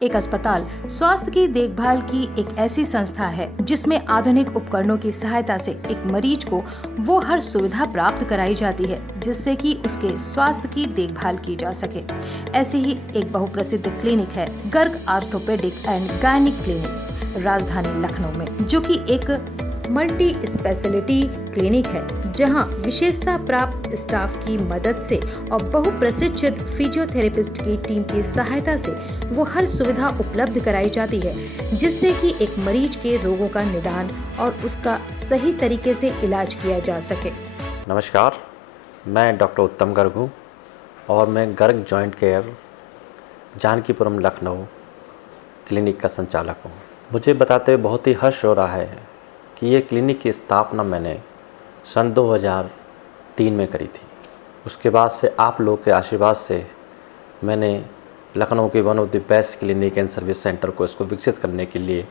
एक अस्पताल स्वास्थ्य की देखभाल की एक ऐसी संस्था है जिसमें आधुनिक उपकरणों की सहायता से एक मरीज को वो हर सुविधा प्राप्त कराई जाती है जिससे कि उसके स्वास्थ्य की देखभाल की जा सके। ऐसी ही एक बहुप्रसिद्ध क्लिनिक है Garg orthopaedic and gynaec clinic राजधानी लखनऊ में, जो कि एक मल्टी स्पेशलिटी क्लिनिक है जहां विशेषता प्राप्त स्टाफ की मदद से और बहुप्रशिक्षित फिजियोथेरेपिस्ट की टीम की सहायता से वो हर सुविधा उपलब्ध कराई जाती है जिससे कि एक मरीज के रोगों का निदान और उसका सही तरीके से इलाज किया जा सके। नमस्कार, मैं डॉक्टर उत्तम गर्ग हूँ और मैं Garg joint care Jankipuram Lucknow clinic का संचालक हूँ। मुझे बताते हुए बहुत ही हर्ष हो रहा है कि ये क्लिनिक की स्थापना मैंने सन 2003 में करी थी। उसके बाद से आप लोग के आशीर्वाद से मैंने लखनऊ के one of the best clinic and service centre को इसको विकसित करने के लिए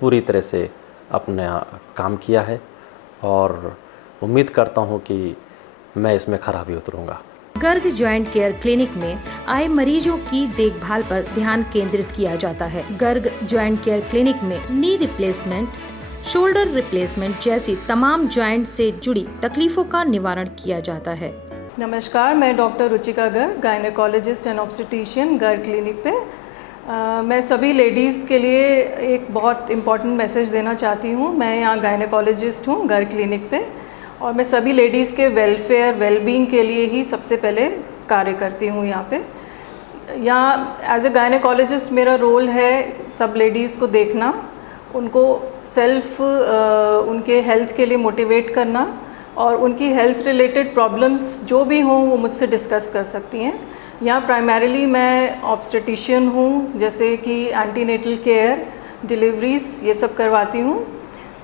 पूरी तरह से अपना काम किया है और उम्मीद करता हूँ कि मैं इसमें खरा भी उतरूँगा। गर्ग जॉइंट केयर क्लिनिक में आए मरीजों की देखभाल पर ध्यान केंद्रित किया जाता है। गर्ग जॉइंट केयर क्लिनिक में नी रिप्लेसमेंट, शोल्डर रिप्लेसमेंट जैसी तमाम जॉइंट से जुड़ी तकलीफों का निवारण किया जाता है। नमस्कार, मैं doctor Ruchika Garg, gynaecologist and obstetrician Garg clinic पे। मैं सभी लेडीज़ के लिए एक बहुत इम्पॉर्टेंट मैसेज देना चाहती हूँ। मैं यहाँ गायनेकोलॉजिस्ट हूँ गर्ग क्लिनिक पे और मैं सभी लेडीज़ के वेलफेयर वेलबींग के लिए ही सबसे पहले कार्य करती हूँ यहाँ पे। यहाँ एज ए गायनेकोलॉजिस्ट मेरा रोल है सब लेडीज़ को देखना, उनको सेल्फ उनके हेल्थ के लिए मोटिवेट करना और उनकी हेल्थ रिलेटेड प्रॉब्लम्स जो भी हों वो मुझसे डिस्कस कर सकती हैं। यहाँ प्राइमरीली मैं ऑब्स्टेटिशियन हूँ, जैसे कि एंटीनेटल केयर, डिलीवरीज ये सब करवाती हूँ।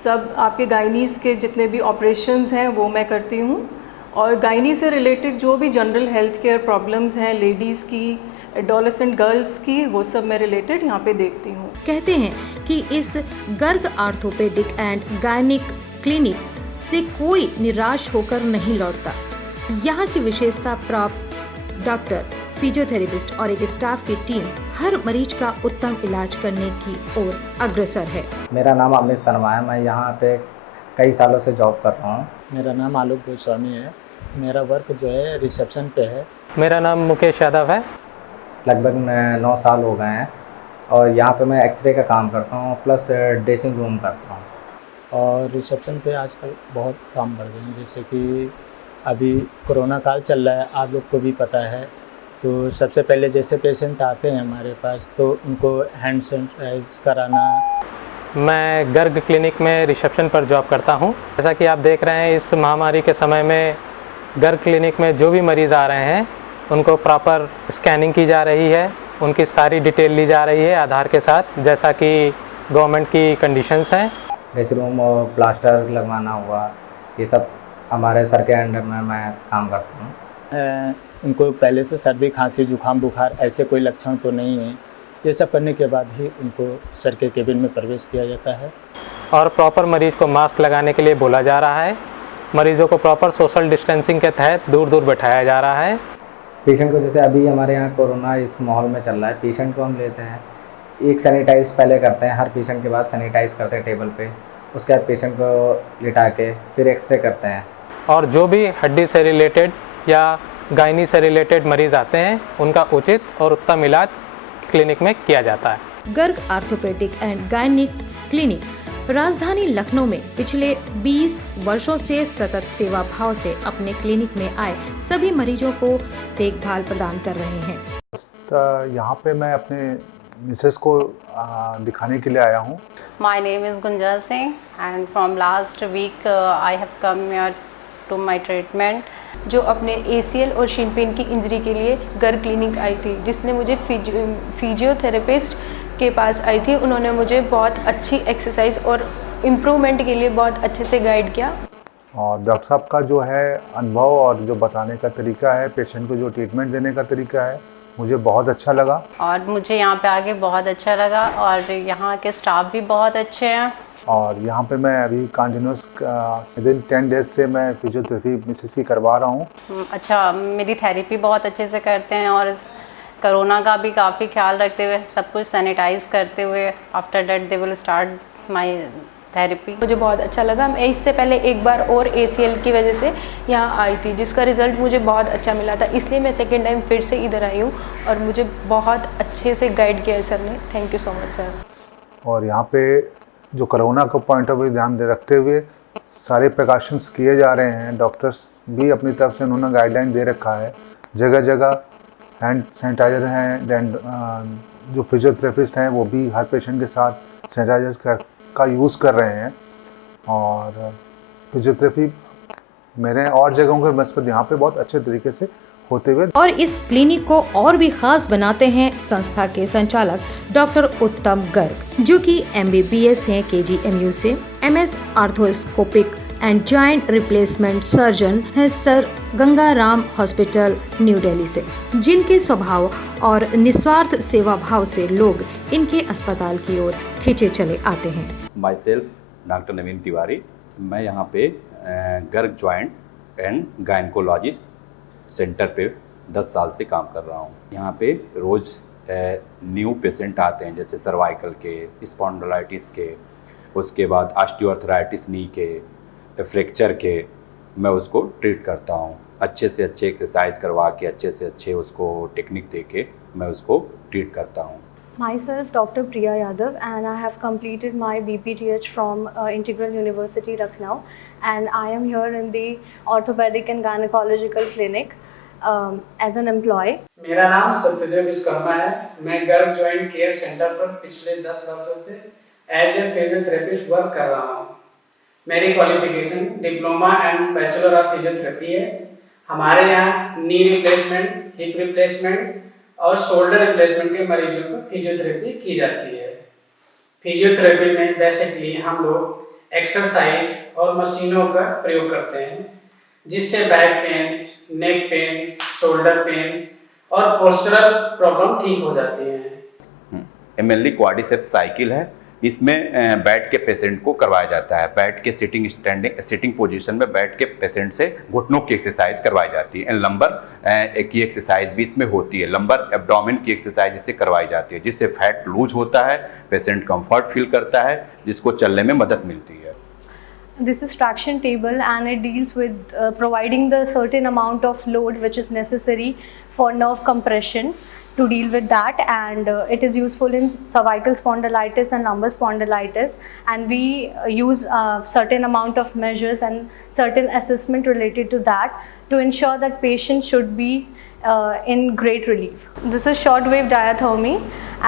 सब आपके गायनीज़ के जितने भी ऑपरेशंस हैं वो मैं करती हूँ और गायनी से रिलेटेड जो भी जनरल हेल्थ केयर प्रॉब्लम्स हैं लेडीज़ की, एडोलेसेंट गर्ल्स की, वो सब मैं रिलेटेड यहाँ पे देखती हूँ। कहते हैं कि इस Garg orthopaedic and gynaec clinic से कोई निराश होकर नहीं लौटता। यहाँ की विशेषता प्राप्त डॉक्टर, फिजियोथेरेपिस्ट और एक स्टाफ की टीम हर मरीज का उत्तम इलाज करने की ओर अग्रसर है। मेरा नाम अमित शर्मा है, मैं यहाँ पे कई सालों से जॉब कर रहा हूँ। मेरा नाम आलोक गोस्वामी है, मेरा वर्क जो है रिसेप्शन पे है। मेरा नाम मुकेश यादव है। लगभग 9 साल हो गए हैं और यहाँ पे मैं एक्सरे का काम करता हूँ प्लस ड्रेसिंग रूम करता हूँ। और रिसेप्शन पे आजकल बहुत काम बढ़ गए हैं, जैसे कि अभी कोरोना काल चल रहा है, आप लोग को भी पता है। तो सबसे पहले जैसे पेशेंट आते हैं हमारे पास तो उनको हैंड सैनिटाइज कराना। मैं गर्ग क्लिनिक में रिसेप्शन पर जॉब करता हूँ। जैसा कि आप देख रहे हैं इस महामारी के समय में गर्ग क्लिनिक में जो भी मरीज़ आ रहे हैं उनको प्रॉपर स्कैनिंग की जा रही है, उनकी सारी डिटेल ली जा रही है आधार के साथ, जैसा कि गवर्नमेंट की कंडीशंस हैं। ड्रेसिंग रूम और प्लास्टर लगवाना हुआ, ये सब हमारे सर के अंडर में मैं काम करता हूँ। उनको पहले से सर्दी, खांसी, जुकाम, बुखार ऐसे कोई लक्षण तो नहीं है। ये सब करने के बाद ही उनको सर के केबिन में प्रवेश किया जाता है और प्रॉपर मरीज़ को मास्क लगाने के लिए बोला जा रहा है। मरीज़ों को प्रॉपर सोशल डिस्टेंसिंग के तहत दूर दूर बैठाया जा रहा है। पेशेंट को, जैसे अभी हमारे यहाँ कोरोना इस माहौल में चल रहा है, पेशेंट को हम लेते हैं, एक सैनिटाइज पहले करते हैं, हर पेशेंट के बाद सैनिटाइज करते हैं टेबल पे, उसके बाद पेशेंट को लिटा के फिर एक्सरे करते हैं। और जो भी हड्डी से रिलेटेड या गायनी से रिलेटेड मरीज़ आते हैं उनका उचित और उत्तम इलाज क्लिनिक में किया जाता है। Garg orthopaedic and gynaec clinic राजधानी लखनऊ में पिछले 20 वर्षों से सतत सेवा भाव से अपने क्लिनिक में आए सभी मरीजों को देखभाल प्रदान कर रहे हैं। तो यहाँ पे मैं अपने मिसेस को दिखाने के लिए आया हूँ। My name is Gunjan Singh and from last week I have come here to my treatment. जो अपने ACL और शिन पेन की इंजरी के लिए गर्ग क्लिनिक आई थी, जिसने मुझे फिजियोथेरेपिस्ट के पास आई थी। उन्होंने मुझे बहुत अच्छी एक्सरसाइज और इम्प्रूवमेंट के लिए बहुत अच्छे से गाइड किया। और डॉक्टर साहब का जो है अनुभव और जो बताने का तरीका है, पेशेंट को जो ट्रीटमेंट देने का तरीका है, मुझे बहुत अच्छा लगा। और मुझे यहाँ पे आके बहुत अच्छा लगा और यहाँ के स्टाफ भी बहुत अच्छे हैं। और यहाँ पे मैं अभी कंटिन्यूस विदिन 10 डेज से मैं फिजियोथेरेपी मिसेस की करवा रहा हूँ। अच्छा, मेरी थेरेपी बहुत अच्छे से करते हैं और कोरोना का भी काफ़ी ख्याल रखते हुए, सब कुछ सैनिटाइज करते हुए, after that they will start my therapy. मुझे बहुत अच्छा लगा। मैं इससे पहले एक बार और ACL की वजह से यहाँ आई थी, जिसका रिज़ल्ट मुझे बहुत अच्छा मिला था, इसलिए मैं सेकेंड टाइम फिर से इधर आई हूँ और मुझे बहुत अच्छे से गाइड किया है सर ने। Thank you so much sir. और यहाँ पे जो कोरोना का पॉइंट ऑफ व्यू ध्यान दे रखते हुए सारे प्रिकॉशंस किए जा रहे हैं। डॉक्टर्स भी अपनी तरफ से उन्होंने गाइडलाइन दे रखा है, जगह जगह हैंड सैनिटाइज़र हैं, दैन जो फिजियोथेरेपिस्ट हैं वो भी हर पेशेंट के साथ सैनिटाइजर का यूज़ कर रहे हैं। और फिजियोथेरेपी मेरे और जगहों के नस्बत यहाँ पे बहुत अच्छे तरीके से होते हुए। और इस क्लिनिक को और भी खास बनाते हैं संस्था के संचालक डॉक्टर उत्तम गर्ग, जो कि MBBS हैं KGMU से, MS arthroscopic and joint replacement surgeon है Sir Gangaram hospital New Delhi से, जिनके स्वभाव और निस्वार्थ सेवा भाव से लोग इनके अस्पताल की ओर खींचे चले आते हैं। माई सेल्फ डॉक्टर नवीन तिवारी, मैं यहाँ पे Garg joint and gynaecology centre पे 10 साल से काम कर रहा हूँ। यहाँ पे रोज़ न्यू पेशेंट आते हैं, जैसे सर्वाइकल के, स्पॉन्डिलाइटिस के, उसके बाद ऑस्टियोआर्थराइटिस नी के, फ्रैक्चर के, मैं उसको ट्रीट करता हूँ। अच्छे से अच्छे एक्सरसाइज करवा के, अच्छे से अच्छे उसको टेक्निक दे के मैं उसको ट्रीट करता हूँ। Myself Dr. Priya Yadav, and I have completed my BPTH from Integral University Lucknow, and I am here in the orthopedic and gynecological clinic as an employee. मेरा नाम सत्यदेव विश्वकर्मा है। मैं गर्ग जॉइंट केयर सेंटर पर पिछले 10 वर्षों से एज ए फिजियोथेरेपिस्ट वर्क कर रहा हूँ। मेरी qualification diploma and bachelor of physiotherapy है। हमारे यहाँ नी रिप्लेसमेंट, हिप रिप्लेसमेंट और शोल्डर रिप्लेसमेंट के मरीजों को फिजियोथेरेपी की जाती है। फिजियोथेरेपी में बेसिकली हम लोग एक्सरसाइज और मशीनों का प्रयोग करते हैं, जिससे back pain, neck pain, shoulder pain और पोस्चरल प्रॉब्लम ठीक हो जाती हैं। मेनली क्वाड्रिसेप्स साइकिल है, इसमें बैठ के पेशेंट को करवाया जाता है। बैठ के सिटिंग पोजीशन में बैठ के पेशेंट से घुटनों की एक्सरसाइज करवाई जाती है। लंबर की एक्सरसाइज भी इसमें होती है। लंबर एब्डोमेन की एक्सरसाइज इससे करवाई जाती है, जिससे फैट लूज होता है, पेशेंट कंफर्ट फील करता है, जिसको चलने में मदद मिलती है। This is traction table, and it deals with providing the certain amount of load which is necessary for nerve compression to deal with that, and it is useful in cervical spondylitis and lumbar spondylitis, and we use certain amount of measures and certain assessment related to that to ensure that patient should be in great relief. This is shortwave diathermy,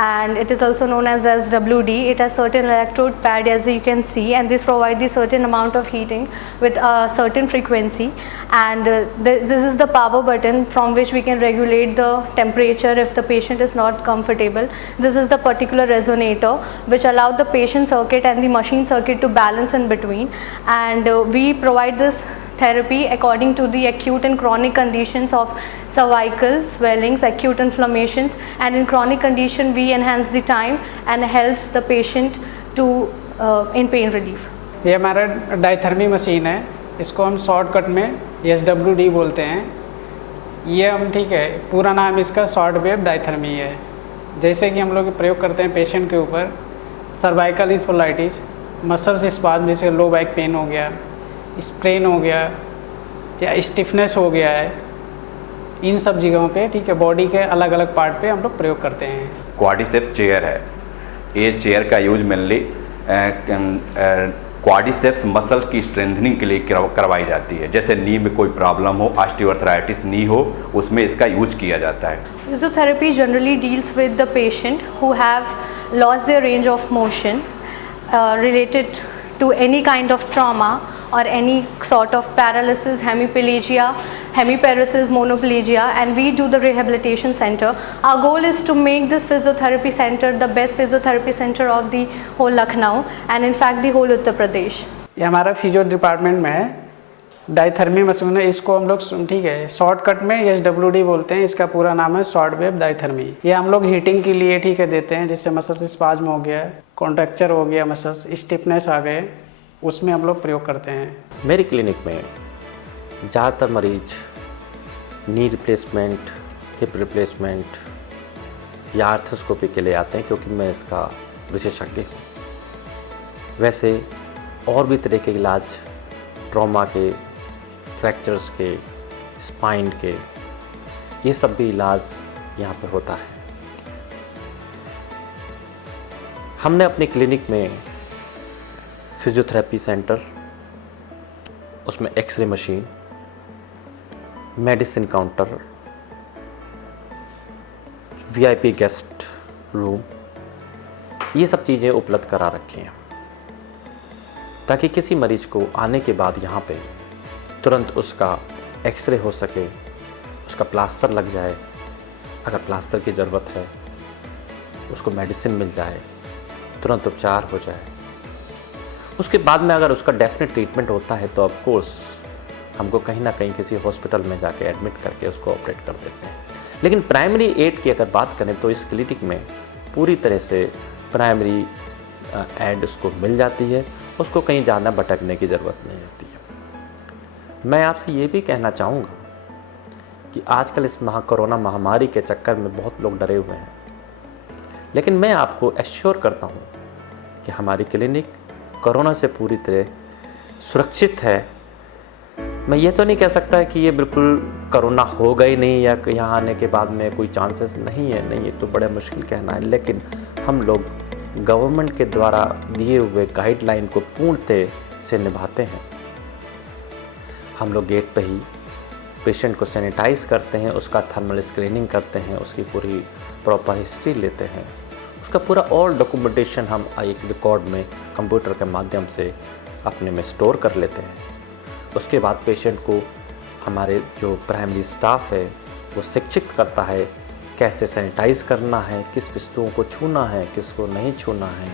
and it is also known as SWD. It has certain electrode pad, as you can see, and this provides the certain amount of heating with a certain frequency, and this is the power button from which we can regulate the temperature if the patient is not comfortable. This is the particular resonator which allows the patient circuit and the machine circuit to balance in between, and we provide this therapy according to the acute and chronic conditions of cervical swellings, acute inflammations, and in chronic condition we enhance the time and helps the patient to in pain relief. ये हमारा diathermy machine है, इसको हम shortcut में SWD बोलते हैं। ये हम ठीक है, पूरा नाम इसका शॉर्ट वेव डायथर्मी है। जैसे कि हम लोग प्रयोग करते हैं पेशेंट के ऊपर सर्वाइकल स्पॉन्डिलाइटिस, मसल्स स्पाज्म, जैसे लो बैक पेन हो गया, स्प्रेन हो गया या स्टिफनेस हो गया है, इन सब जगहों पे ठीक है बॉडी के अलग अलग पार्ट पे हम लोग प्रयोग करते हैं। क्वाड्रिसेप्स चेयर है। ये चेयर का यूज मेनली क्वाड्रिसेप्स मसल की स्ट्रेंथनिंग के लिए करवाई जाती है। जैसे नी में कोई प्रॉब्लम हो, ऑस्टियोआर्थराइटिस नी हो, उसमें इसका यूज किया जाता है। Physiotherapy generally deals with the patient who have lost their range of motion related to any kind of trauma or any sort of paralysis, hemiplegia, hemiparesis, monoplegia, and we do the rehabilitation center. Our goal is to make this physiotherapy center the best physiotherapy center of the whole Lucknow and in fact the whole Uttar Pradesh. ये हमारा physio department में है, diathermy machine है। इसको हम लोग ठीक है शॉर्टकट में SWD बोलते हैं। इसका पूरा नाम है शॉर्ट वेव डायथर्मी। ये हम लोग हीटिंग के लिए ठीक है देते हैं, जिससे मसल्स स्पाज्म हो गया, कॉन्ट्रैक्चर हो गया, मसल्स स्टिफनेस आ गए, उसमें हम लोग प्रयोग करते हैं। मेरी क्लिनिक में ज़्यादातर मरीज नी रिप्लेसमेंट, हिप रिप्लेसमेंट, या आर्थ्रोस्कोपी के लिए आते हैं, क्योंकि मैं इसका विशेषज्ञ हूँ। वैसे और भी तरह के इलाज, ट्रॉमा के, फ्रैक्चर्स के, स्पाइन के, ये सब भी इलाज यहाँ पे होता है। हमने अपनी क्लिनिक में फिजियोथेरेपी सेंटर, उसमें x ray machine, medicine counter, VIP guest room, ये सब चीज़ें उपलब्ध करा रखी हैं, ताकि किसी मरीज को आने के बाद यहाँ पे तुरंत उसका एक्सरे हो सके, उसका प्लास्टर लग जाए, अगर प्लास्टर की ज़रूरत है उसको मेडिसिन मिल जाए, तुरंत उपचार हो जाए। उसके बाद में अगर उसका डेफिनेट ट्रीटमेंट होता है तो ऑफ कोर्स हमको कहीं ना कहीं किसी हॉस्पिटल में जाके एडमिट करके उसको ऑपरेट कर देते हैं। लेकिन प्राइमरी एड की अगर बात करें तो इस क्लिनिक में पूरी तरह से प्राइमरी एड उसको मिल जाती है, उसको कहीं जाना भटकने की ज़रूरत नहीं होती है। मैं आपसे ये भी कहना चाहूँगा कि आजकल इस कोरोना महामारी के चक्कर में बहुत लोग डरे हुए हैं, लेकिन मैं आपको एश्योर करता हूँ कि हमारी क्लिनिक कोरोना से पूरी तरह सुरक्षित है। मैं ये तो नहीं कह सकता कि ये बिल्कुल कोरोना होगा ही नहीं या यहाँ आने के बाद में कोई चांसेस नहीं है, नहीं, ये तो बड़ा मुश्किल कहना है। लेकिन हम लोग गवर्नमेंट के द्वारा दिए हुए गाइडलाइन को पूर्णतः से निभाते हैं। हम लोग गेट पे ही पेशेंट को सैनिटाइज करते हैं, उसका थर्मल स्क्रीनिंग करते हैं, उसकी पूरी प्रॉपर हिस्ट्री लेते हैं, उसका पूरा ऑल डॉक्यूमेंटेशन हम एक रिकॉर्ड में कंप्यूटर के माध्यम से अपने में स्टोर कर लेते हैं। उसके बाद पेशेंट को हमारे जो प्राइमरी स्टाफ है वो शिक्षित करता है कैसे सैनिटाइज़ करना है, किस वस्तुओं को छूना है, किसको नहीं छूना है,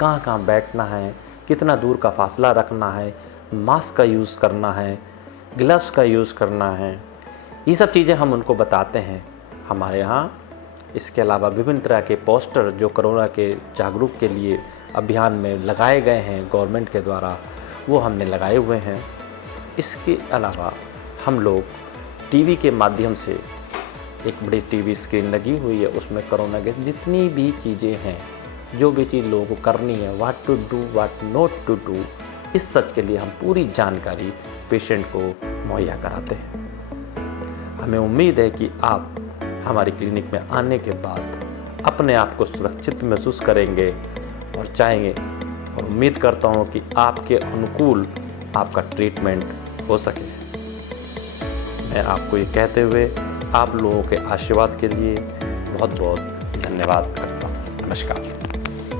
कहाँ कहाँ बैठना है, कितना दूर का फासला रखना है, मास्क का यूज़ करना है, ग्लव्स का यूज़ करना है, ये सब चीज़ें हम उनको बताते हैं हमारे यहाँ। इसके अलावा विभिन्न तरह के पोस्टर जो कोरोना के जागरूक के लिए अभियान में लगाए गए हैं गवर्नमेंट के द्वारा, वो हमने लगाए हुए हैं। इसके अलावा हम लोग टीवी के माध्यम से, एक बड़ी टीवी स्क्रीन लगी हुई है, उसमें कोरोना के जितनी भी चीज़ें हैं, जो भी चीज़ लोगों को करनी है, what to do, what not to do, इस सच के लिए हम पूरी जानकारी पेशेंट को मुहैया कराते हैं। हमें उम्मीद है कि आप हमारी क्लिनिक में आने के बाद अपने आप को सुरक्षित महसूस करेंगे और चाहेंगे, और उम्मीद करता हूँ कि आपके अनुकूल आपका ट्रीटमेंट हो सके। मैं आपको ये कहते हुए आप लोगों के आशीर्वाद के लिए बहुत बहुत धन्यवाद करता हूँ। नमस्कार।